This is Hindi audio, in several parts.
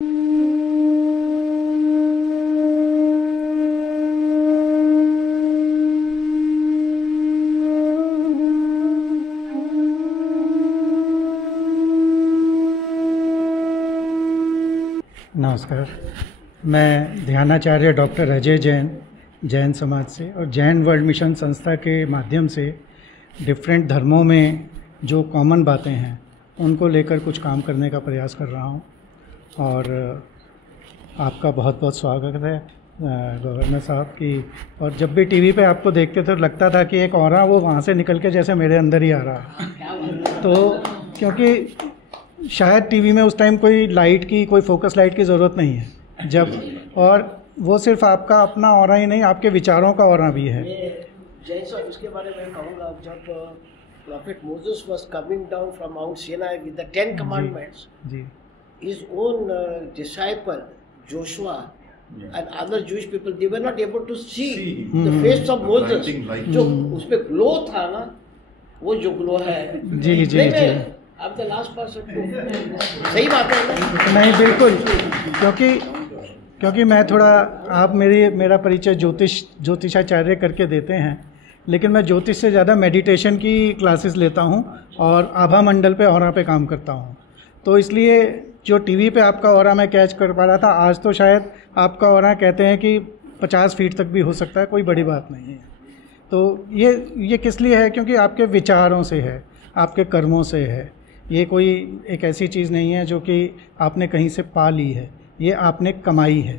नमस्कार, मैं ध्यानाचार्य डॉक्टर अजय जैन, जैन समाज से और जैन वर्ल्ड मिशन संस्था के माध्यम से डिफरेंट धर्मों में जो कॉमन बातें हैं उनको लेकर कुछ काम करने का प्रयास कर रहा हूं। और आपका बहुत बहुत स्वागत है गवर्नर साहब की। और जब भी टीवी पे आपको देखते थे तो लगता था कि एक ऑरा वो वहाँ से निकल के जैसे मेरे अंदर ही आ रहा। तो क्योंकि शायद टीवी में उस टाइम कोई लाइट की, कोई फोकस लाइट की ज़रूरत नहीं है जब, और वो सिर्फ आपका अपना ऑरा ही नहीं, आपके विचारों का ऑरा भी है। जैन साहब, उसके बारे में कहूँगा, जब prophet Moses was coming down from Mount Sinai with the 10 commandments, जी, his own disciple Joshua and other Jewish people, they were not able to see the face of Moses. जो उस पे ग्लो था ना, वो जो ग्लो है, जी जी जी, अब द लास्ट पर्सन, सही बात है ना? नहीं, बिल्कुल, क्योंकि मैं थोड़ा, आप मेरा परिचय ज्योतिषाचार्य करके देते हैं, लेकिन मैं ज्योतिष से ज़्यादा मेडिटेशन की क्लासेस लेता हूं और आभा मंडल पे ऑरा पे काम करता हूं। तो इसलिए जो टीवी पे आपका ऑरा मैं कैच कर पा रहा था, आज तो शायद आपका ऑरा कहते हैं कि 50 फीट तक भी हो सकता है, कोई बड़ी बात नहीं है। तो ये किस लिए है? क्योंकि आपके विचारों से है, आपके कर्मों से है। ये कोई एक ऐसी चीज़ नहीं है जो कि आपने कहीं से पा ली है, ये आपने कमाई है।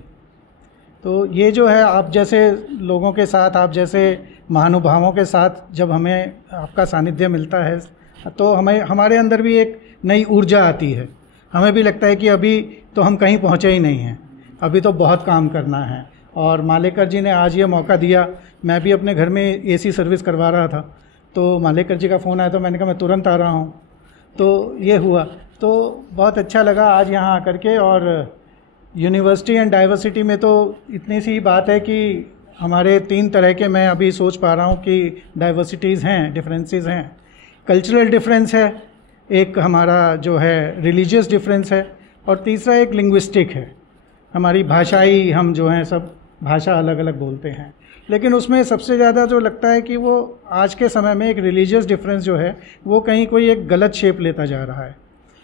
तो ये जो है, आप जैसे लोगों के साथ, आप जैसे महानुभावों के साथ जब हमें आपका सानिध्य मिलता है तो हमारे अंदर भी एक नई ऊर्जा आती है। हमें भी लगता है कि अभी तो हम कहीं पहुँचे ही नहीं हैं, अभी तो बहुत काम करना है। और मालेकर जी ने आज ये मौका दिया, मैं भी अपने घर में एसी सर्विस करवा रहा था, तो मालेकर जी का फ़ोन आया तो मैंने कहा मैं तुरंत आ रहा हूँ। तो ये हुआ, तो बहुत अच्छा लगा आज यहाँ आकर के। और यूनिवर्सिटी एंड डाइवर्सिटी में तो इतनी सी बात है कि हमारे 3 तरह के, मैं अभी सोच पा रहा हूँ कि डाइवर्सिटीज़ हैं, डिफरेंसेस हैं। कल्चरल डिफरेंस है, एक हमारा जो है रिलीजियस डिफरेंस है, और तीसरा एक लिंग्विस्टिक है, हमारी भाषाई, हम जो हैं सब भाषा अलग अलग बोलते हैं। लेकिन उसमें सबसे ज़्यादा जो लगता है कि वो आज के समय में एक रिलीजियस डिफरेंस जो है वो कहीं कोई एक गलत शेप लेता जा रहा है,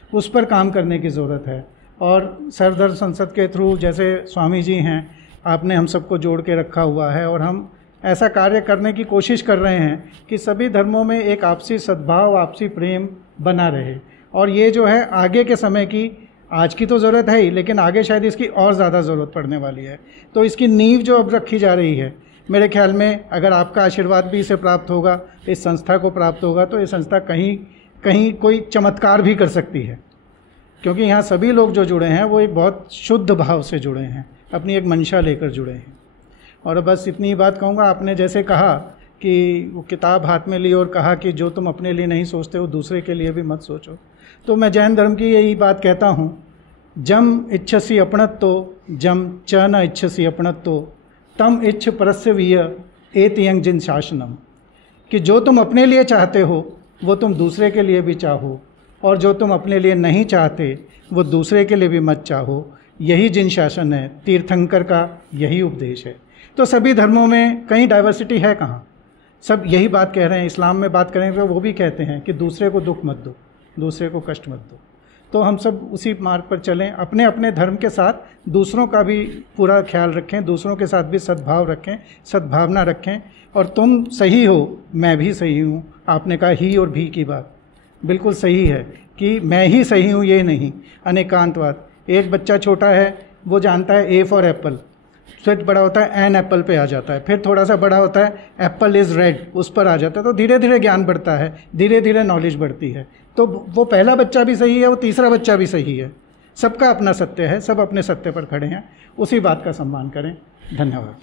उस पर काम करने की ज़रूरत है। और सरदार संसद के थ्रू, जैसे स्वामी जी हैं, आपने हम सबको जोड़ के रखा हुआ है, और हम ऐसा कार्य करने की कोशिश कर रहे हैं कि सभी धर्मों में एक आपसी सद्भाव, आपसी प्रेम बना रहे। और ये जो है आगे के समय की, आज की तो ज़रूरत है ही, लेकिन आगे शायद इसकी और ज़्यादा ज़रूरत पड़ने वाली है। तो इसकी नींव जो अब रखी जा रही है, मेरे ख्याल में अगर आपका आशीर्वाद भी इसे प्राप्त होगा, इस संस्था को प्राप्त होगा, तो ये संस्था कहीं कोई चमत्कार भी कर सकती है। क्योंकि यहाँ सभी लोग जो जुड़े हैं वो एक बहुत शुद्ध भाव से जुड़े हैं, अपनी एक मंशा लेकर जुड़े हैं। और बस इतनी ही बात कहूँगा, आपने जैसे कहा कि वो किताब हाथ में ली और कहा कि जो तुम अपने लिए नहीं सोचते हो दूसरे के लिए भी मत सोचो, तो मैं जैन धर्म की यही बात कहता हूँ, जम इच्छसी अपनत्तो जम च न इच्छसी अपनत्तो तम इच्छ परस्य वीय एतियंग जिन शासनम, कि जो तुम अपने लिए चाहते हो वो तुम दूसरे के लिए भी चाहो, और जो तुम अपने लिए नहीं चाहते वो दूसरे के लिए भी मत चाहो, यही जिन शासन है। तीर्थंकर का यही उपदेश है। तो सभी धर्मों में कहीं डाइवर्सिटी है कहाँ, सब यही बात कह रहे हैं। इस्लाम में बात करें तो वो भी कहते हैं कि दूसरे को दुख मत दो, दूसरे को कष्ट मत दो। तो हम सब उसी मार्ग पर चलें, अपने अपने धर्म के साथ दूसरों का भी पूरा ख्याल रखें, दूसरों के साथ भी सद्भाव रखें, सद्भावना रखें। और तुम सही हो, मैं भी सही हूँ। आपने कहा ही और भी की बात बिल्कुल सही है कि मैं ही सही हूँ, ये नहीं, अनेकांतवाद। एक बच्चा छोटा है, वो जानता है ए फॉर एप्पल, फिर बड़ा होता है एन एप्पल पे आ जाता है, फिर थोड़ा सा बड़ा होता है एप्पल इज़ रेड, उस पर आ जाता है। तो धीरे धीरे ज्ञान बढ़ता है, धीरे धीरे नॉलेज बढ़ती है। तो वो पहला बच्चा भी सही है, वो तीसरा बच्चा भी सही है, सबका अपना सत्य है, सब अपने सत्य पर खड़े हैं। उसी बात का सम्मान करें। धन्यवाद।